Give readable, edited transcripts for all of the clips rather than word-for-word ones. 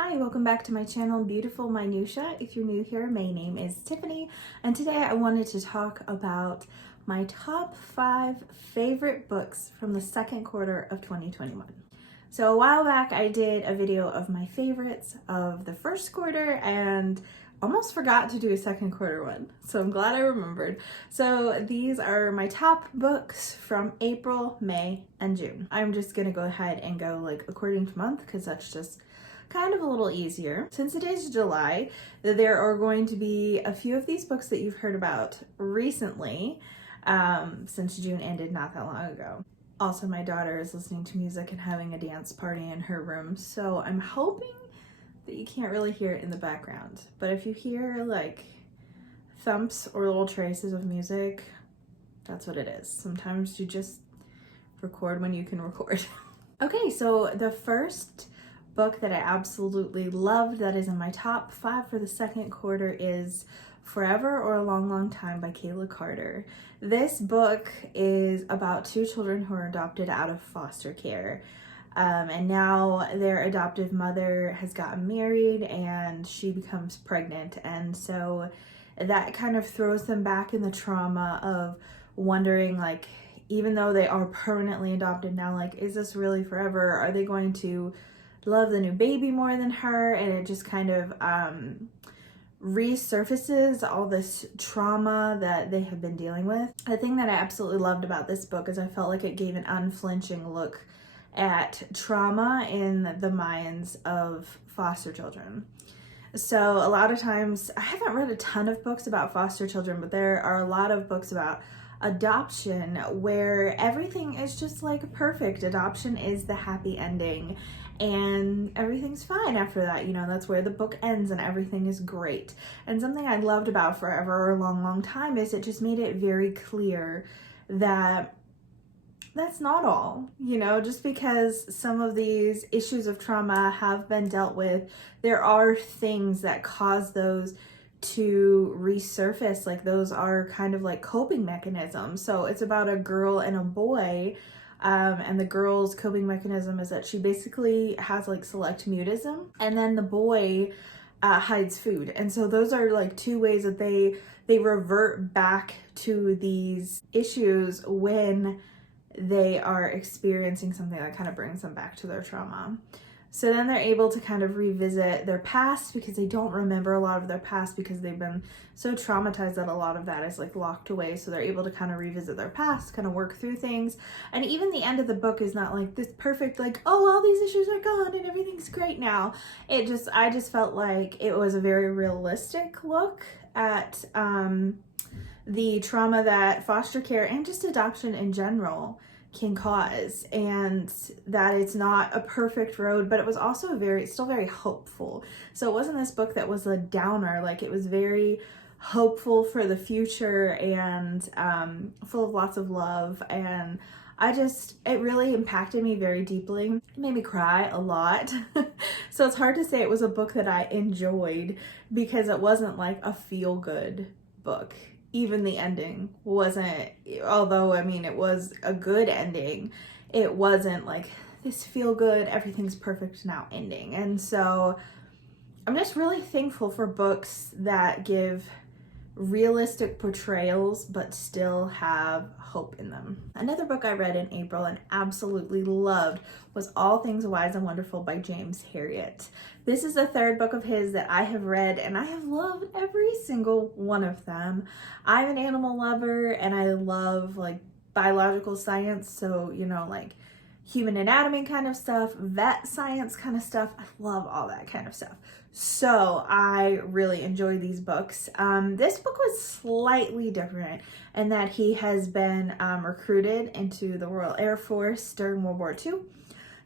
Hi, welcome back to my channel, Beautiful Minutia. If you're new here, my name is Tiffany, and today I wanted to talk about my top 5 favorite books from the second quarter of 2021. So a while back, I did a video of my favorites of the first quarter and almost forgot to do a second quarter one. So I'm glad I remembered. So these are my top books from April, May, and June. I'm just gonna go ahead and go like according to month because that's just kind of a little easier. Since it is July, there are going to be a few of these books that you've heard about recently, since June ended not that long ago. Also, my daughter is listening to music and having a dance party in her room, so I'm hoping that you can't really hear it in the background. But if you hear like thumps or little traces of music, that's what it is. Sometimes you just record when you can record. Okay, so the first book that I absolutely loved that is in my top 5 for the second quarter is Forever or a Long, Long Time by Kayla Carter. This book is about 2 children who are adopted out of foster care. And now their adoptive mother has gotten married and she becomes pregnant. And so that kind of throws them back in the trauma of wondering, like, even though they are permanently adopted now, like, is this really forever? Are they going to love the new baby more than her? And it just kind of resurfaces all this trauma that they have been dealing with. The thing that I absolutely loved about this book is I felt like it gave an unflinching look at trauma in the minds of foster children. So a lot of times, I haven't read a ton of books about foster children, but there are a lot of books about adoption where everything is just like perfect. Adoption is the happy ending and everything's fine after that. You know, that's where the book ends and everything is great. And something I loved about Forever or a Long, Long Time is it just made it very clear that that's not all. You know, just because some of these issues of trauma have been dealt with, there are things that cause those to resurface. Like, those are kind of like coping mechanisms. So it's about a girl and a boy, and the girl's coping mechanism is that she basically has like select mutism, and then the boy hides food. And so those are like 2 ways that they revert back to these issues when they are experiencing something that kind of brings them back to their trauma. So then they're able to kind of revisit their past because they don't remember a lot of their past because they've been so traumatized that a lot of that is like locked away. So they're able to kind of revisit their past, kind of work through things. And even the end of the book is not like this perfect, like, oh, all these issues are gone and everything's great now. I just felt like it was a very realistic look at the trauma that foster care and just adoption in general can cause, and that it's not a perfect road, but it was also still very hopeful. So it wasn't this book that was a downer. Like, it was very hopeful for the future and full of lots of love. And it really impacted me very deeply. It made me cry a lot. So it's hard to say it was a book that I enjoyed because it wasn't like a feel-good book. Even the ending wasn't, although I mean it was a good ending, it wasn't like this feel good, everything's perfect now ending. And so I'm just really thankful for books that give realistic portrayals but still have hope in them. Another book I read in April and absolutely loved was All Things Wise and Wonderful by James Herriot. This is the 3rd book of his that I have read, and I have loved every single one of them. I'm an animal lover and I love like biological science, so you know, like human anatomy kind of stuff, vet science kind of stuff. I love all that kind of stuff. So I really enjoy these books. This book was slightly different in that he has been recruited into the Royal Air Force during World War II.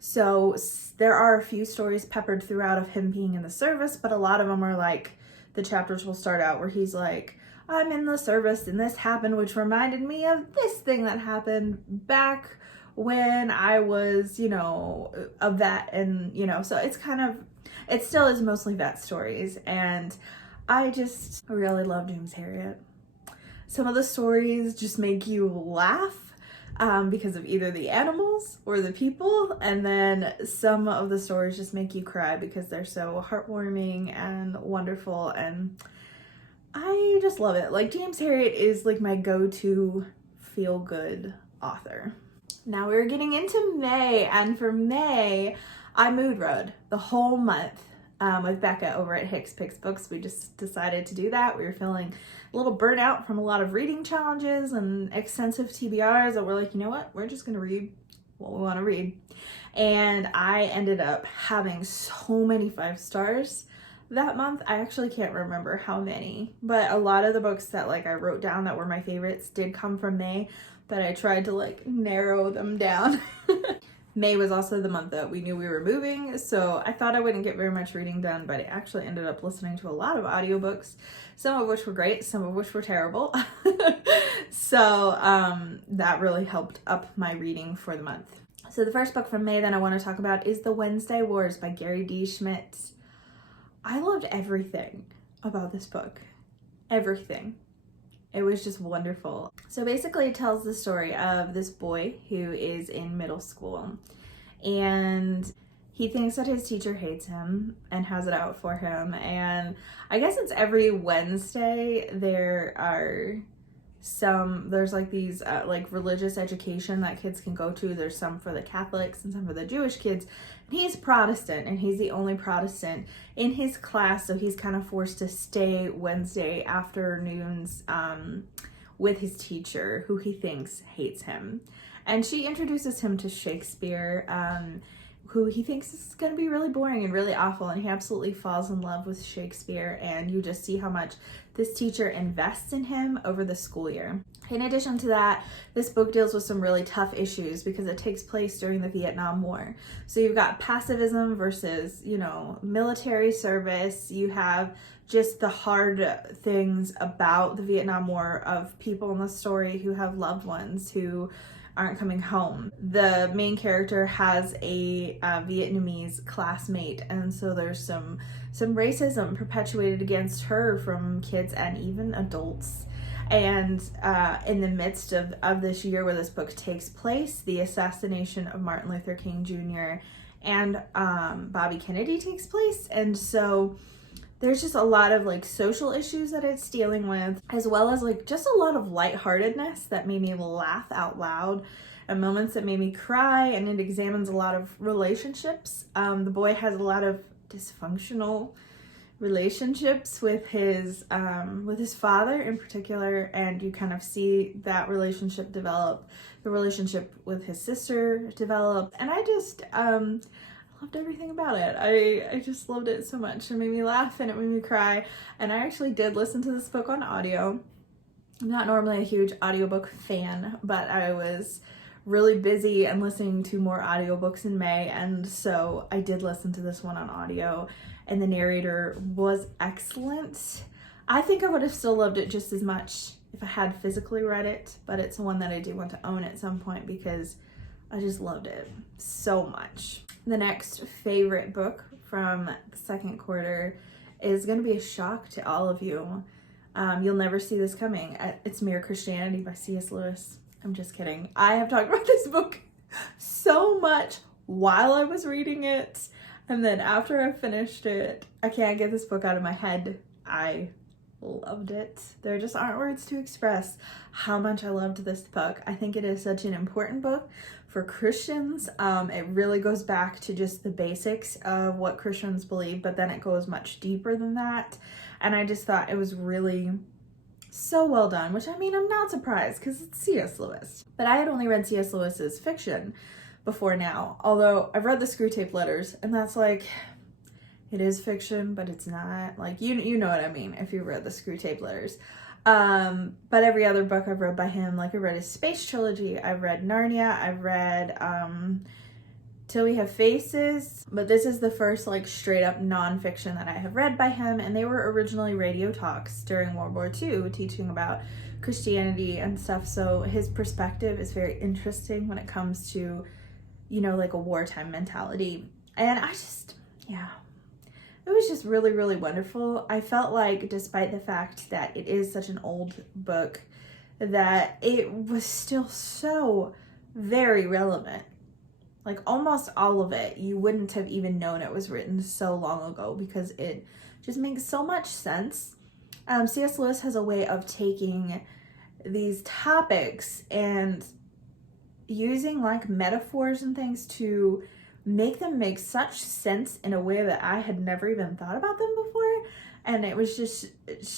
So there are a few stories peppered throughout of him being in the service, but a lot of them are like, the chapters will start out where he's like, I'm in the service and this happened, which reminded me of this thing that happened back when I was, you know, a vet. And, you know, so it still is mostly vet stories. And I just really love James Herriot. Some of the stories just make you laugh. because of either the animals or the people. And then some of the stories just make you cry because they're so heartwarming and wonderful. And I just love it. Like, James Herriot is like my go-to feel-good author. Now we're getting into May, and for May, I mood read the whole month with Becca over at Hicks Picks Books. We just decided to do that. We were feeling a little burnt out from a lot of reading challenges and extensive TBRs, and we're like, you know what? We're just going to read what we want to read. And I ended up having so many 5 stars that month. I actually can't remember how many, but a lot of the books that like I wrote down that were my favorites did come from May, but I tried to like narrow them down. May was also the month that we knew we were moving, so I thought I wouldn't get very much reading done, but I actually ended up listening to a lot of audiobooks, some of which were great, some of which were terrible. So that really helped up my reading for the month. So the first book from May that I want to talk about is The Wednesday Wars by Gary D. Schmidt. I loved everything about this book. Everything. It was just wonderful. So basically it tells the story of this boy who is in middle school, and he thinks that his teacher hates him and has it out for him. And I guess it's every Wednesday there's like these like religious education that kids can go to. There's some for the Catholics and some for the Jewish kids. And he's Protestant, and he's the only Protestant in his class, so he's kind of forced to stay Wednesday afternoons with his teacher, who he thinks hates him. And she introduces him to Shakespeare, who he thinks is going to be really boring and really awful, and he absolutely falls in love with Shakespeare, and you just see how much this teacher invests in him over the school year. In addition to that, this book deals with some really tough issues because it takes place during the Vietnam War. So you've got pacifism versus, military service. You have just the hard things about the Vietnam War of people in the story who have loved ones who aren't coming home. The main character has a Vietnamese classmate, and so there's some racism perpetuated against her from kids and even adults. And in the midst of this year where this book takes place, the assassination of Martin Luther King Jr. and Bobby Kennedy takes place. And so there's just a lot of like social issues that it's dealing with, as well as like just a lot of lightheartedness that made me laugh out loud and moments that made me cry. And it examines a lot of relationships. The boy has a lot of dysfunctional relationships with his father in particular, and you kind of see that relationship develop, the relationship with his sister develop, and I just loved everything about it. I just loved it so much. It made me laugh and it made me cry, and I actually did listen to this book on audio. I'm not normally a huge audiobook fan, but I was really busy and listening to more audiobooks in May, and so I did listen to this one on audio, and the narrator was excellent. I think I would have still loved it just as much if I had physically read it, but it's one that I do want to own at some point because I just loved it so much. The next favorite book from the second quarter is going to be a shock to all of you. You'll never see this coming. It's Mere Christianity by C.S. Lewis. I'm just kidding. I have talked about this book so much while I was reading it, and then after I finished it, I can't get this book out of my head. I loved it. There just aren't words to express how much I loved this book. I think it is such an important book for Christians. It really goes back to just the basics of what Christians believe, but then it goes much deeper than that. And I just thought it was really so well done, which I mean, I'm not surprised because it's C.S. Lewis. But I had only read C.S. Lewis's fiction before now, although I've read the Screwtape Letters, and that's like, it is fiction, but it's not. Like, you know what I mean if you read the Screwtape Letters. But every other book I've read by him, like I read his Space Trilogy, I've read Narnia, I've read Till We Have Faces, but this is the first like straight up nonfiction that I have read by him, and they were originally radio talks during World War II teaching about Christianity and stuff, so his perspective is very interesting when it comes to, like a wartime mentality. And it was just really, really wonderful. I felt like, despite the fact that it is such an old book, that it was still so very relevant. Like almost all of it, you wouldn't have even known it was written so long ago because it just makes so much sense. C.S. Lewis has a way of taking these topics and using like metaphors and things to make them make such sense in a way that I had never even thought about them before. And it's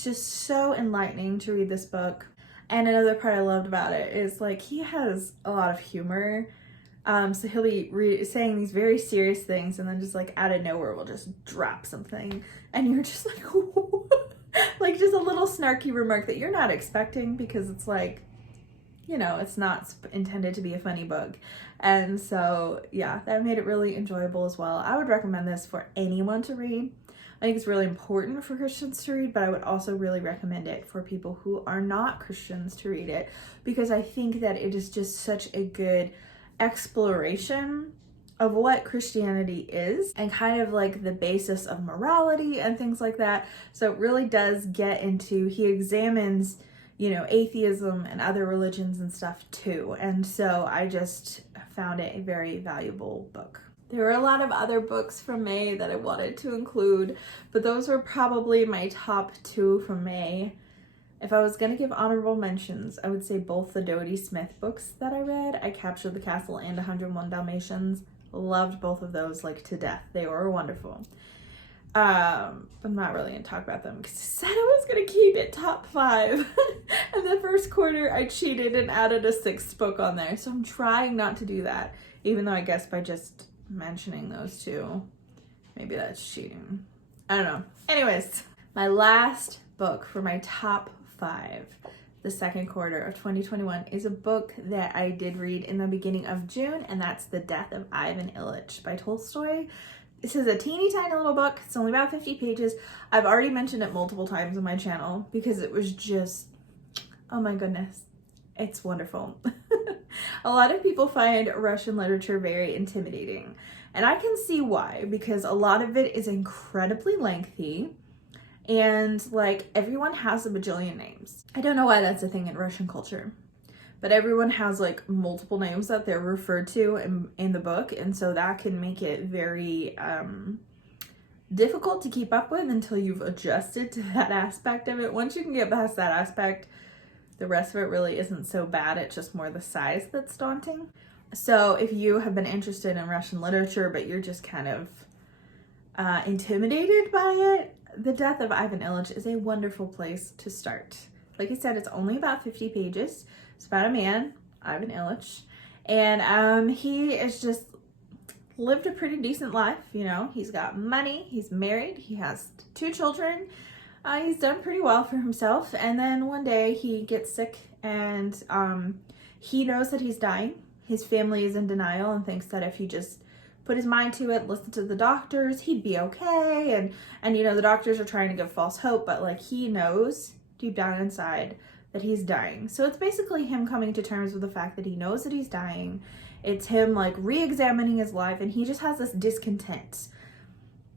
just so enlightening to read this book. And another part I loved about it is like he has a lot of humor. So he'll be saying these very serious things and then just like out of nowhere will just drop something and you're just like like just a little snarky remark that you're not expecting because it's like, you know, it's not intended to be a funny book. And so yeah, that made it really enjoyable as well. I would recommend this for anyone to read. I think it's really important for Christians to read, but I would also really recommend it for people who are not Christians to read it because I think that it is just such a good exploration of what Christianity is and kind of like the basis of morality and things like that. So it really does get into, he examines, you know, atheism and other religions and stuff too. And so I just found it a very valuable book. There were a lot of other books from May that I wanted to include, but those were probably my top 2 from May. If I was going to give honorable mentions, I would say both the Dodie Smith books that I read. I Captured the Castle and 101 Dalmatians. Loved both of those like to death. They were wonderful. I'm not really going to talk about them because I said I was going to keep it top 5. And the first quarter I cheated and added a 6th book on there. So I'm trying not to do that, even though I guess by just mentioning those 2, maybe that's cheating. I don't know. Anyways, my last book for my top 5, the second quarter of 2021, is a book that I did read in the beginning of June, and that's The Death of Ivan Ilyich by Tolstoy. This is a teeny tiny little book. It's only about 50 pages. I've already mentioned it multiple times on my channel because it was just, oh my goodness, it's wonderful. A lot of people find Russian literature very intimidating, and I can see why, because a lot of it is incredibly lengthy. And like everyone has a bajillion names. I don't know why that's a thing in Russian culture, but everyone has like multiple names that they're referred to in the book. And so that can make it very difficult to keep up with until you've adjusted to that aspect of it. Once you can get past that aspect, the rest of it really isn't so bad. It's just more the size that's daunting. So if you have been interested in Russian literature, but you're just kind of intimidated by it, The Death of Ivan Ilyich is a wonderful place to start. Like I said, it's only about 50 pages. It's about a man, Ivan Ilyich, and he is just lived a pretty decent life. You know, he's got money, he's married, he has 2 children. He's done pretty well for himself, and then one day he gets sick and he knows that he's dying. His family is in denial and thinks that if he just put his mind to it, listen to the doctors, he'd be okay. And you know, the doctors are trying to give false hope, but like he knows deep down inside that he's dying. So it's basically him coming to terms with the fact that he knows that he's dying. It's him like re-examining his life, and he just has this discontent.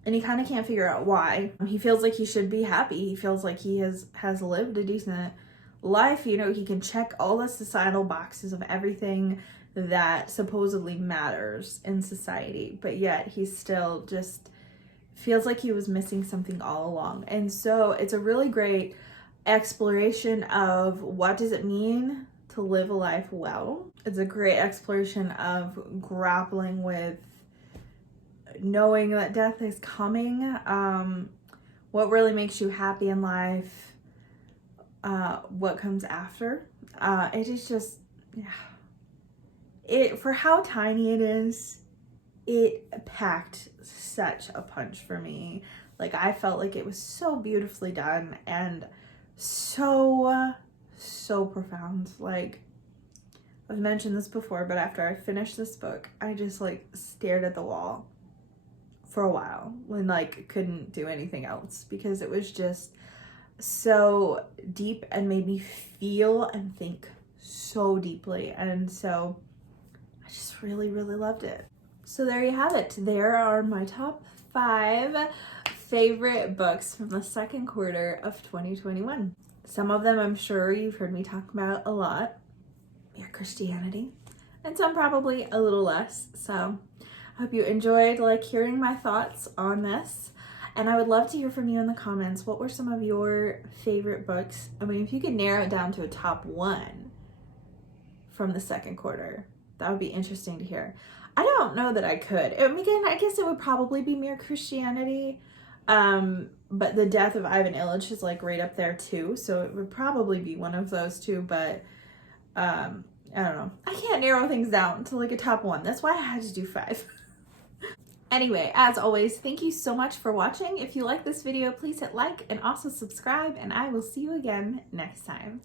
And he kind of can't figure out why. He feels like he should be happy. He feels like he has lived a decent life. You know, he can check all the societal boxes of everything that supposedly matters in society, but yet he still just feels like he was missing something all along. And so it's a really great exploration of what does it mean to live a life well. It's a great exploration of grappling with knowing that death is coming, what really makes you happy in life, what comes after. It is just, yeah. For how tiny it is, it packed such a punch for me. Like, I felt like it was so beautifully done and so profound. Like, I've mentioned this before, but after I finished this book, I just like stared at the wall for a while and like couldn't do anything else because it was just so deep and made me feel and think so deeply. And so I just really loved it. So there you have it. There are my top 5 favorite books from the second quarter of 2021. Some of them I'm sure you've heard me talk about a lot. Mere Christianity. and some probably a little less. So I hope you enjoyed like hearing my thoughts on this. And I would love to hear from you in the comments. What were some of your favorite books? I mean, if you could narrow it down to a top one from the second quarter, that would be interesting to hear. I don't know that I could. I mean, again, I guess it would probably be Mere Christianity. But The Death of Ivan Illich is like right up there too. So it would probably be one of those two. But I don't know. I can't narrow things down to like a top one. That's why I had to do 5. Anyway, as always, thank you so much for watching. If you like this video, please hit like and also subscribe, and I will see you again next time.